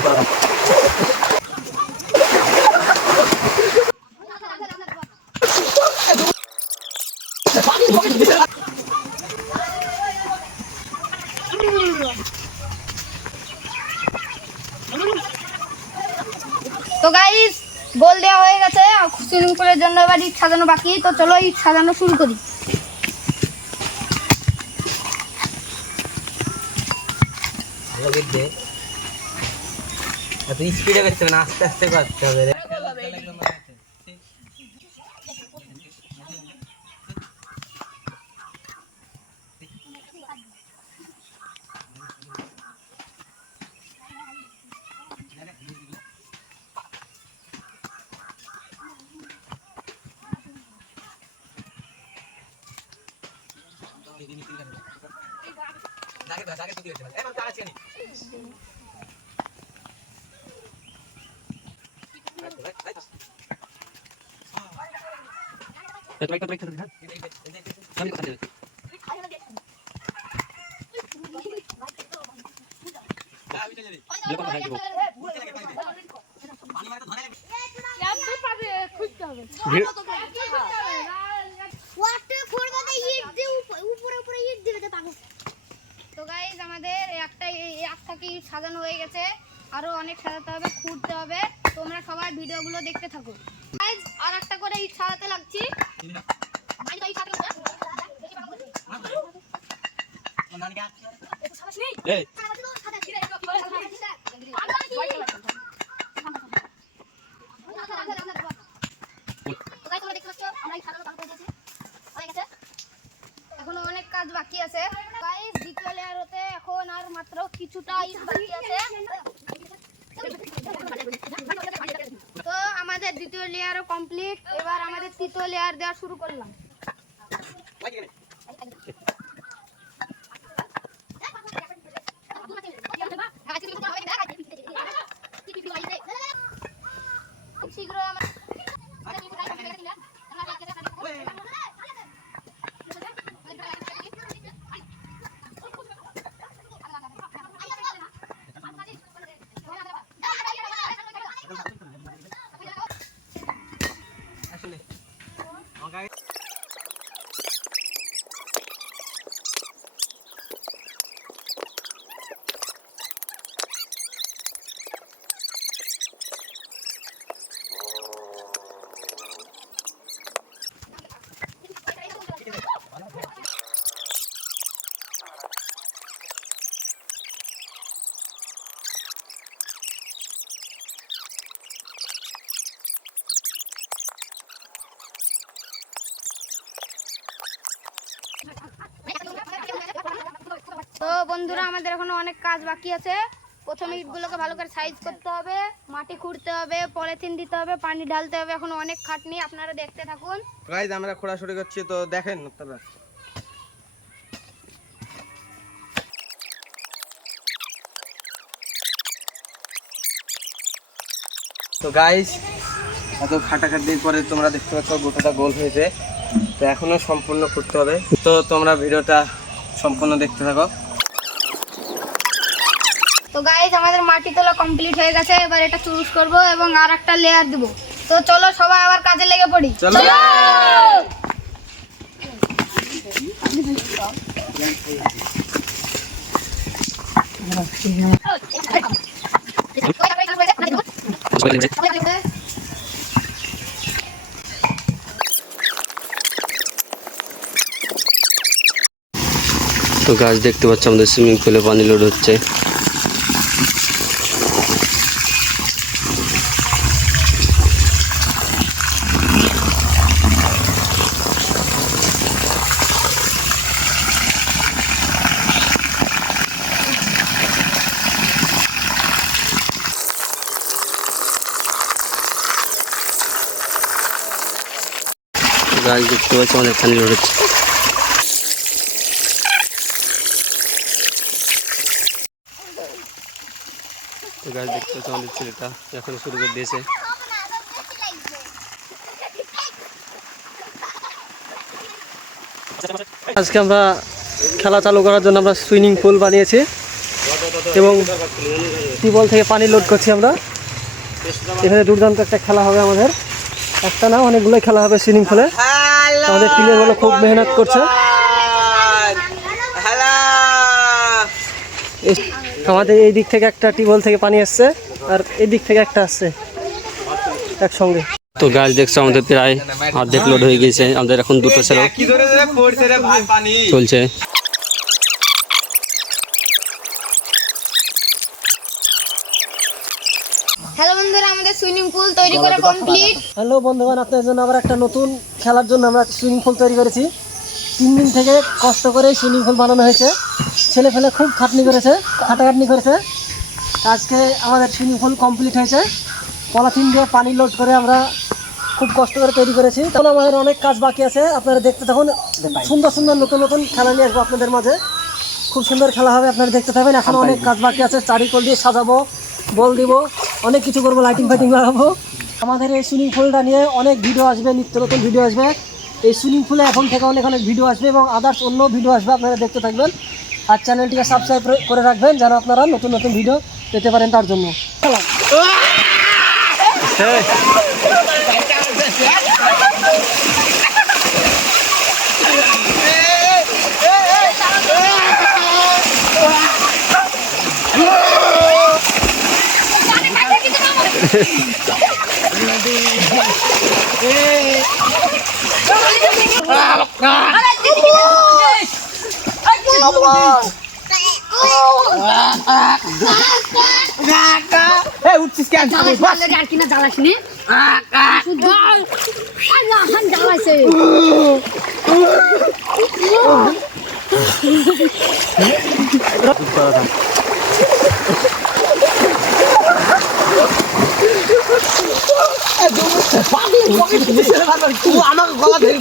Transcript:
তো গাইস বল দেওয়া হয়ে গেছে সুইমিং পুলের জন্য, এবার ইট সাজানো বাকি। তো চলো ইট সাজানো শুরু করি। এত স্পিডে করতে হবে না, আস্তে আস্তে করতে হবে রে। তো গাইস আমাদের এক থাকি সাজানো হয়ে গেছে, আরো অনেক সাজাতে হবে, খুঁড়তে হবে। তোমরা সবাই ভিডিওগুলো দেখতে থাকো। গাইস আর একটা করে ইট সাজাতে লাগছি। এখনো অনেক কাজ বাকি আছে গাইস, দ্বিতীয় লেয়ার হতে এখন আর মাত্র কিছুটা ইট বাকি আছে। তো আমাদের দ্বিতীয় লেয়ারও কমপ্লিট, এবার আমাদের তৃতীয় লেয়ার দেওয়া শুরু করলাম। শীঘ্র তো বন্ধুরা আমাদের এখনো অনেক কাজ বাকি আছে। প্রথমে ইটগুলোকে ভালো করে সাইজ করতে হবে, মাটি খুঁড়তে হবে, পলিথিন দিতে হবে, পানি ঢালতে হবে, এখনো অনেক খাটনি, আপনারা দেখতে থাকুন। গাইস আমরা খোঁড়াছড়ি করছি, তো দেখেন আপনারা। তো গাইস এত খাটাখাটির পরে তোমরা দেখতে পাচ্ছ গোটাটা গোল হয়েছে, তো এখনো সম্পূর্ণ করতে হবে। তো তোমরা ভিডিওটা সম্পূর্ণ দেখতে থাকো। তো গাইস আমাদের মাটি তোলা কমপ্লিট হয়ে গেছে, এবার এটা চুজ করব এবং আর একটা লেয়ার দেব। তো চলো সবাই আবার কাজে লেগে পড়ি। চলো তো গাছ দেখতে পাচ্ছ আমাদের সুইমিং পুলে পানি লোড হচ্ছে। গাছ দেখতে পাচ্ছ আমাদের পানি লোড হচ্ছে। তো গাছ দেখতে পাচ্ছ আমাদের ছেলেটা এখন শুরু করে দিয়েছে। আজকে আমরা খেলা চালু করার জন্য আমরা সুইমিং পুল বানিয়েছি। এবং টিউবওয়েল থেকে পানি লোড করছি আমরা। এখানে দুর্দান্ত একটা খেলা হবে আমাদের, একটা না অনেকগুলোই খেলা হবে সুইমিং পুলে। আমাদের প্লেয়ারগুলো খুব মেহনত করছে। আমাদের এই দিক থেকে একটা টিউবওয়েল থেকে পানি আসছে আর এই দিক থেকে একটা আসছে একসঙ্গে। তো গাছ দেখছো আমাদের প্রায় অর্ধেক লোড হয়ে গেছে, আমাদের এখন দুটো ছিল চলছে। হ্যালো বন্ধুরা, আমাদের সুইমিং পুল তৈরি করা কমপ্লিট। হ্যালো বন্ধুগণ, আপনাদের জন্য আবার একটা নতুন খেলার জন্য আমরা সুইমিং পুল তৈরি করেছি। 3 দিন থেকে কষ্ট করে সুইমিং পুল বানানো হয়েছে। ছেলে ফেলে খুব খাটনি করেছে, খাটাখাটনি করেছে। আজকে আমাদের সুইমিং পুল কমপ্লিট হয়েছে। পলিথিন দিয়ে পানি লোড করে আমরা খুব কষ্ট করে তৈরি করেছি। তখন আমাদের অনেক কাজ বাকি আছে, আপনারা দেখতে থাকুন। সুন্দর সুন্দর নতুন নতুন খেলা নিয়ে আসবো আপনাদের মাঝে। খুব সুন্দর খেলা হবে, আপনারা দেখতে থাকবেন। এখন অনেক কাজ বাকি আছে, চারিকোল দিয়ে সাজাবো, বল দিব, অনেক কিছু করবো, লাইটিং ফাইটিং লাগাবো। আমাদের এই সুইমিং পুলটা নিয়ে অনেক ভিডিও আসবে, নিত্য নতুন ভিডিও আসবে। এই সুইমিং পুলে এখন থেকে অনেক অনেক ভিডিও আসবে এবং আদার্স অন্য ভিডিও আসবে, আপনারা দেখতে থাকবেন। আর চ্যানেলটিকে সাবস্ক্রাইব করে রাখবেন যেন আপনারা নতুন নতুন ভিডিও পেতে পারেন তার জন্য। উঠছিস কেন? আর কিনা জ্বালাস নি জ্বালাইছে। আমাকে গলা ধরে